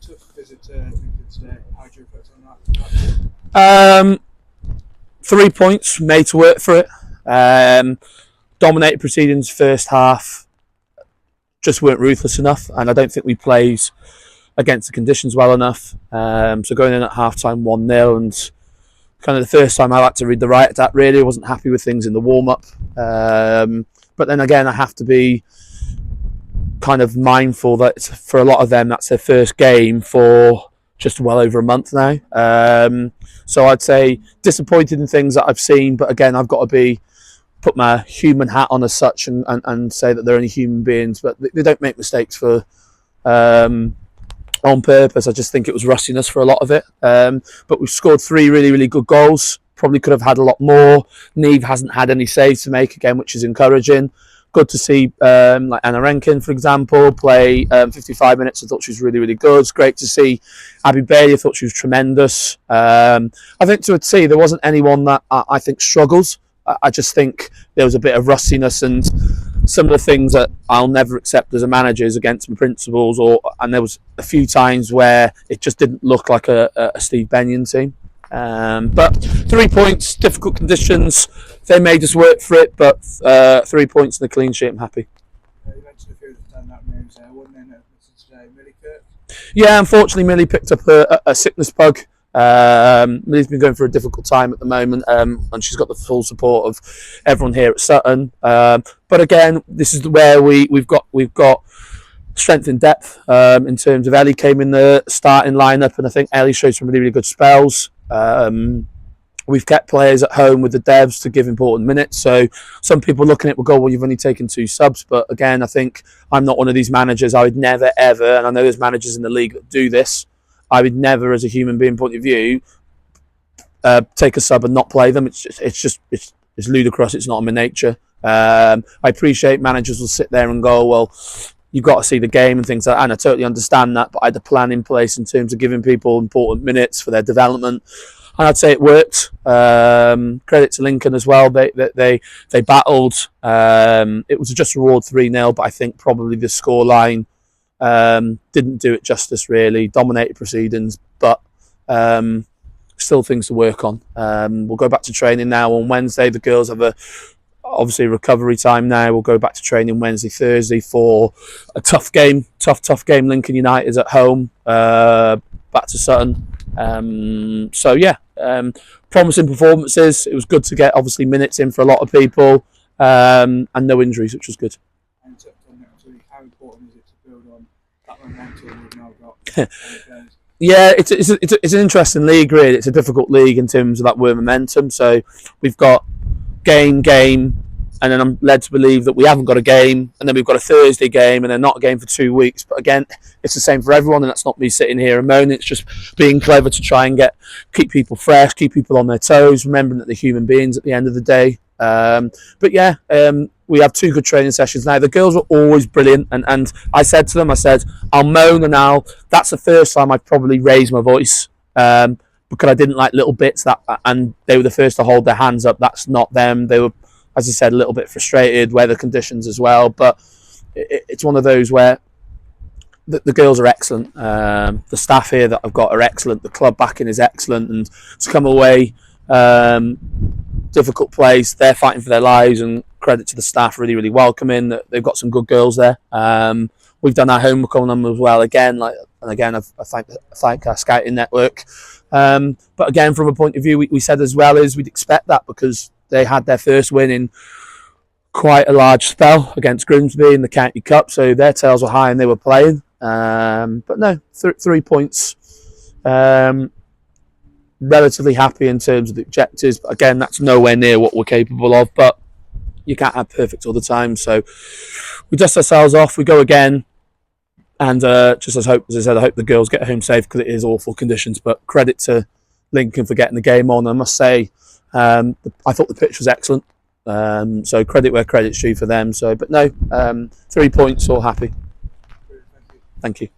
Took a visit to Lincoln today. How do you reflect on that? 3 points, made to work for it. Dominated proceedings first half, just weren't ruthless enough, and I don't think we played against the conditions well enough. So going in at half time 1-0, and kind of the first time I had to read the riot act, really. I wasn't happy with things in the warm up. But then again, I have to be kind of mindful that for a lot of them, that's their first game for just well over a month now. So I'd say disappointed in things that I've seen, but again, I've got to put my human hat on as such and say that they're only human beings, but they don't make mistakes for on purpose. I just think it was rustiness for a lot of it. But we've scored 3 really, really good goals. Probably could have had a lot more. Niamh hasn't had any saves to make again, which is encouraging. Good to see like Anna Rankin, for example, play 55 minutes. I thought she was really, really good. It's great to see Abby Bailey. I thought she was tremendous. I think to a T, there wasn't anyone that I think struggles. I just think there was a bit of rustiness, and some of the things that I'll never accept as a manager is against my principles. And there was a few times where it just didn't look like a Steve Benyon team. But 3 points, difficult conditions. They made us work for it, but 3 points and a clean sheet, I'm happy. You mentioned a few of the stand-up names there. One name that today, Millie Kirk. Yeah, unfortunately, Millie picked up a sickness bug. Millie's been going through a difficult time at the moment, and she's got the full support of everyone here at Sutton. But again, this is where we've got strength in depth in terms of Ellie came in the starting lineup, and I think Ellie showed some really, really good spells. We've kept players at home with the devs to give important minutes. So some people looking at it will go, well, you've only taken 2 subs. But again, I think I'm not one of these managers. I would never, ever, and I know there's managers in the league that do this, I would never, as a human being point of view, take a sub and not play them. It's ludicrous. It's not in my nature. I appreciate managers will sit there and go, well, you've got to see the game and things like that, and I totally understand that, but I had a plan in place in terms of giving people important minutes for their development, and I'd say it worked. Credit to Lincoln as well. They battled. It was a just reward 3-0, but I think probably the scoreline didn't do it justice, really. Dominated proceedings, but still things to work on. We'll go back to training now on Wednesday. The girls have obviously recovery time now. We'll go back to training Wednesday, Thursday for a tough game. Tough game. Lincoln United at home. Back to Sutton. Promising performances. It was good to get obviously minutes in for a lot of people, and no injuries, which was good. And next week, how important is it to build on that momentum we've now got? Yeah, it's an interesting league, really. It's a difficult league in terms of that word momentum. So we've got game, and then I'm led to believe that we haven't got a game, and then we've got a Thursday game, and then not a game for 2 weeks. But again, it's the same for everyone, and that's not me sitting here and moaning. It's just being clever to try and keep people fresh, keep people on their toes, remembering that they're human beings at the end of the day. We have 2 good training sessions now. The girls were always brilliant, and I said to them, I'll moan, and that's the first time I've probably raised my voice, because I didn't like little bits and they were the first to hold their hands up. That's not them. They were, as I said, a little bit frustrated, weather conditions as well, but it's one of those where the girls are excellent. The staff here that I've got are excellent. The club backing is excellent, and to come away, difficult place, they're fighting for their lives, and credit to the staff, really, really welcoming. They've got some good girls there. We've done our homework on them as well. I thank our scouting network. But again, from a point of view, we said as well as we'd expect that, because they had their first win in quite a large spell against Grimsby in the County Cup, so their tails were high and they were playing. But no, 3 points. Relatively happy in terms of the objectives, but again, that's nowhere near what we're capable of. But you can't have perfect all the time, so we dust ourselves off, we go again, And just as I said, I hope the girls get home safe because it is awful conditions. But credit to Lincoln for getting the game on. I must say, I thought the pitch was excellent. So credit where credit's due for them. So, but no, 3 points, all happy. Brilliant, thank you. Thank you.